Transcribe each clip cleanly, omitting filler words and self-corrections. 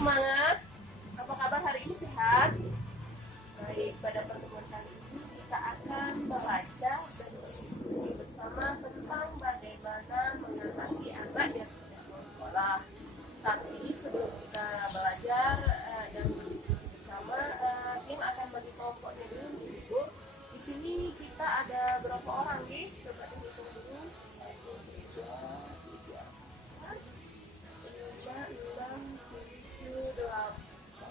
semangat. Apa kabar hari ini, sehat? Baik, pada pertemuan kali ini kita akan belajar dan berdiskusi bersama tentang bagaimana mengatasi anak yang tidak mau sekolah. Tapi sebelum kita belajar dan berdiskusi bersama, yang akan bagi kelompoknya dulu Ibu. Di sini kita ada berapa orang nih? Coba dihitung dulu. 1, 2, 3, 4, 5, 6, 7, 8.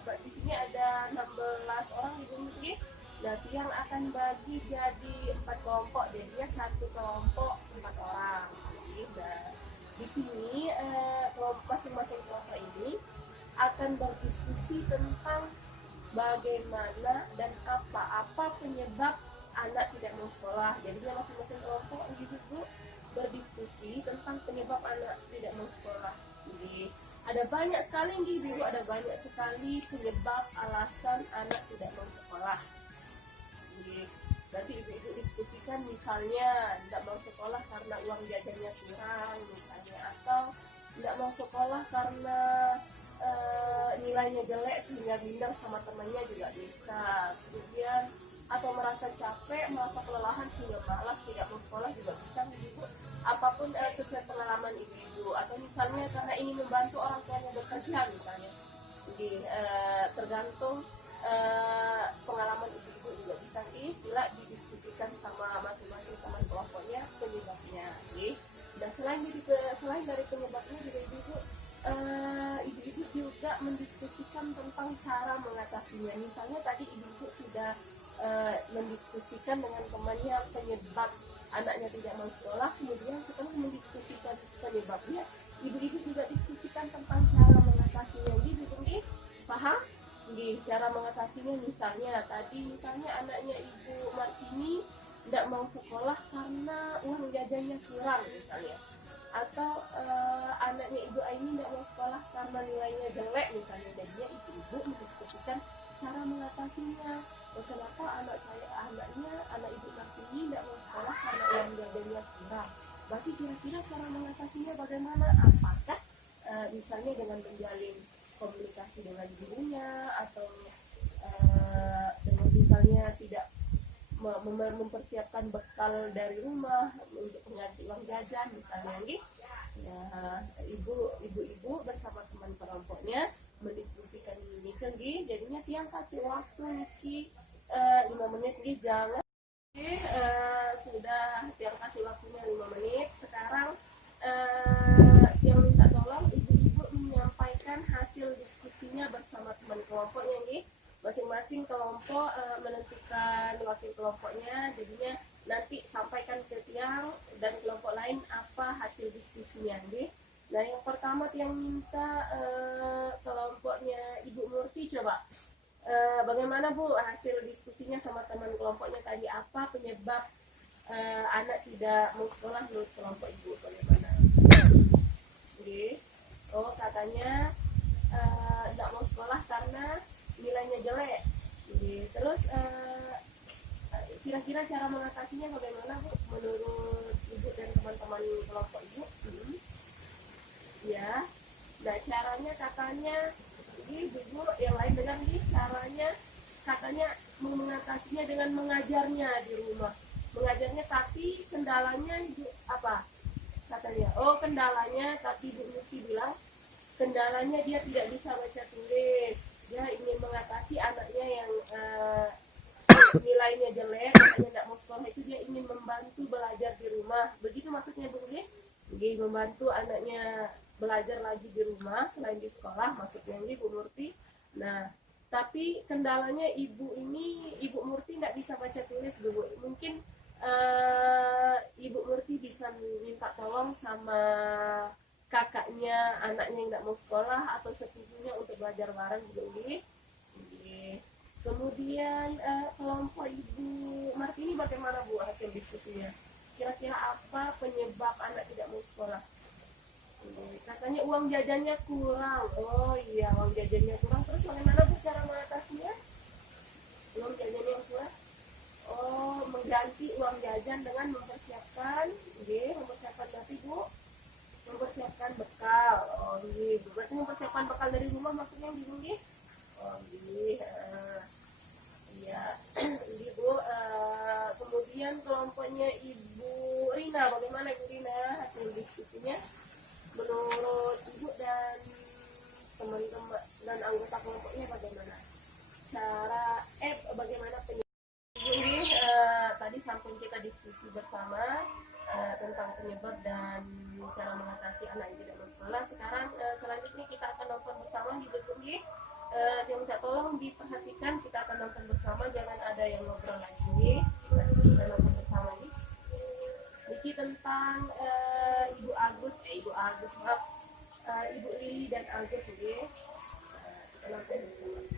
Di sini ada 16 orang Ibu Muti. Nanti yang akan bagi jadi 4 kelompok, jadinya 1 kelompok 4 orang. Nah, di sini masing-masing kelompok ini akan berdiskusi tentang bagaimana dan apa penyebab anak tidak mau sekolah. Jadinya masing-masing kelompok Ibu berdiskusi tentang penyebab anak tidak mau sekolah. Jadi ada banyak sekali Ibu, ada banyak sekali penyebab alasan anak tidak mau sekolah. Jadi nanti Ibu diskusikan, misalnya tidak mau sekolah karena uang jajannya kurang misalnya, atau tidak mau sekolah karena nilainya jelek sehingga minder sama temannya juga bisa. Kemudian atau merasa capek, merasa kelelahan sehingga malas tidak mau sekolah juga bisa Ibu. Apapun sesuai pengalaman Ibu, atau misalnya karena ingin membantu orang tuanya bekerja misalnya. Jadi tergantung pengalaman Ibu juga bisa bila didiskusikan sama masing-masing teman kelompoknya penyebabnya. Dan selain dari penyebabnya juga Ibu juga mendiskusikan tentang cara mengatasinya. Misalnya tadi Ibu sudah mendiskusikan dengan temannya penyebab anaknya tidak mau sekolah, kemudian setelah mendiskusikan penyebabnya, Ibu juga diskusikan tentang cara mengatasinya. Gitu, paham? Cara mengatasinya misalnya anaknya Ibu Martini tidak mau sekolah karena uang jajannya kurang misalnya, atau anaknya Ibu Aini tidak mau sekolah karena nilainya jelek misalnya. Jadinya Ibu mendiskusikan cara mengatasinya. Kenapa anak Ibu Martini tidak mau sekolah karena uang jajannya kurang? Berarti kira-kira cara mengatasinya bagaimana? Apakah misalnya dengan menjalin komunikasi dengan gurunya, atau dengan misalnya tidak mempersiapkan bekal dari rumah untuk pengganti uang jajan misalnya, Nah, ibu bersama teman kelompoknya mendiskusikan ini, jadinya tiang kasih waktu 5 menit jangan. Sudah tiang kasih waktunya 5 menit. Sekarang yang minta tolong ibu menyampaikan hasil diskusinya bersama teman kelompoknya Masing-masing kelompok menentukan wakil kelompoknya, jadinya nanti sampaikan ke tiang dan kelompok lain apa hasil diskusinya Nah, yang pertama tiang minta kelompoknya Ibu Murti, coba bagaimana Bu hasil diskusinya sama teman kelompoknya tadi, apa penyebab anak tidak mau sekolah menurut kelompok Ibu, bagaimana? Oh, katanya tidak mau sekolah karena nilainya jelek. Terus kira-kira cara mengatasinya bagaimana Bu menurut Ibu dan teman-teman kelompok Ibu? Ya. Nah, caranya katanya Ibu yang lain dengar caranya katanya mengatasinya dengan mengajarnya di rumah. Mengajarnya, tapi kendalanya apa? Katanya. Oh, kendalanya, tapi Ibu Muti bilang kendalanya dia tidak bisa baca tulis. Dia ingin mengatasi anaknya yang nilainya jelek, makanya tidak mau sekolah itu, dia ingin membantu belajar di rumah. Begitu maksudnya Bu membantu anaknya belajar lagi di rumah selain di sekolah, maksudnya Bu Murti. Nah, tapi kendalanya Ibu Murti tidak bisa baca tulis Bu. Mungkin Ibu Murti bisa minta tolong sama kakaknya anaknya yang tidak mau sekolah atau sepupunya untuk belajar bareng Kemudian kelompok Ibu Martini bagaimana Bu hasil diskusinya? Kira-kira apa penyebab anak tidak mau sekolah? Katanya uang jajannya kurang. Oh iya, uang jajannya kurang. Terus bagaimana Bu cara mengatasinya? Uang jajannya yang kurang? Oh, mengganti uang jajan dengan mempersiapkan berarti Bu mempersiapkan bekal. Oh iya, berarti mempersiapkan bekal dari rumah maksudnya diskusinya menurut ibu dan teman-teman dan anggota kelompoknya bagaimana cara bagaimana penyebab tadi samping kita diskusi bersama tentang penyebab dan cara mengatasi anak yang tidak mau sekolah. Sekarang selanjutnya kita akan nonton bersama di YouTube. Yang minta tolong diperhatikan, kita akan nonton bersama, jangan ada yang ngobrol lagi. Kita nonton bersama nih. Niki tentang Ibu Lili dan Agus ya. Kita nonton bersama.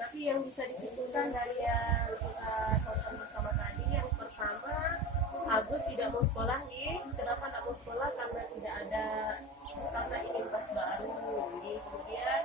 Tapi yang bisa disimpulkan dari yang kita tonton bersama tadi, yang pertama Agus tidak mau sekolah nih. Kenapa tidak mau sekolah? Karena tidak ada, karena ingin pas baru nih. Kemudian